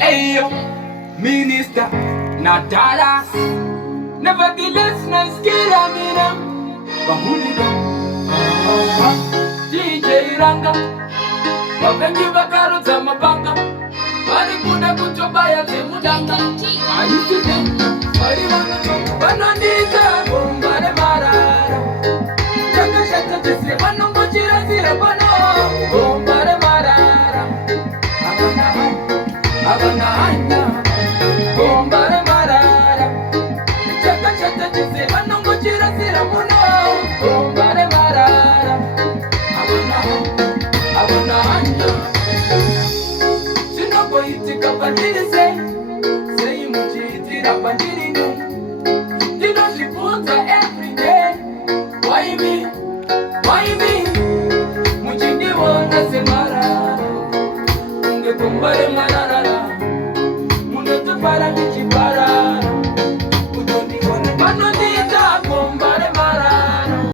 Ayo, Minister, not dollars. Nevertheless, nice skill, I mean, Bahuliga, DJ Ranga, Babengi Bakaro Zamabanga, Barikuda Kutobaya Zemudanga, I used to think, Banonita, Bombare Marara, Chaka Shaka Jesse, Banumbuchira Zirabano, Bombare Marara, Abana, Bombare Marara, Chaka Shaka Jesse, Banumbuchira Zirabano, Bombare Marara, Abana, Sinoko Itika Pandiri say Muchitira Pandiri. You know she puts her every day. Why me? Muchindi wona semara. Unge kumbare marara. Muno tupara kichi